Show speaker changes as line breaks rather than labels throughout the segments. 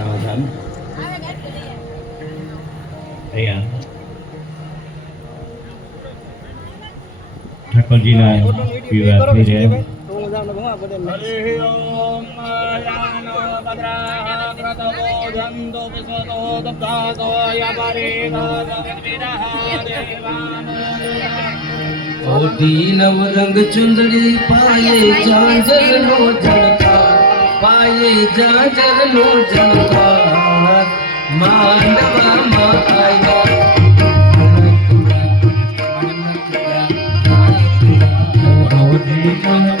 સાવધાન Ayan. ઠાકોરજીના વિવાહ થઈ રહ્યા
ઓઢી નવરંગ ચુંદડી પાયે જાજરનો ઝણકાર પાયે જાજરનો ઝણકાર માંડવામાં આવ્યા ઓઢી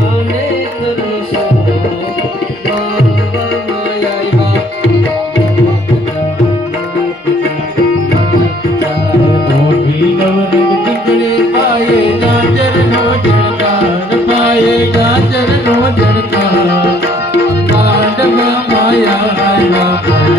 Thank you.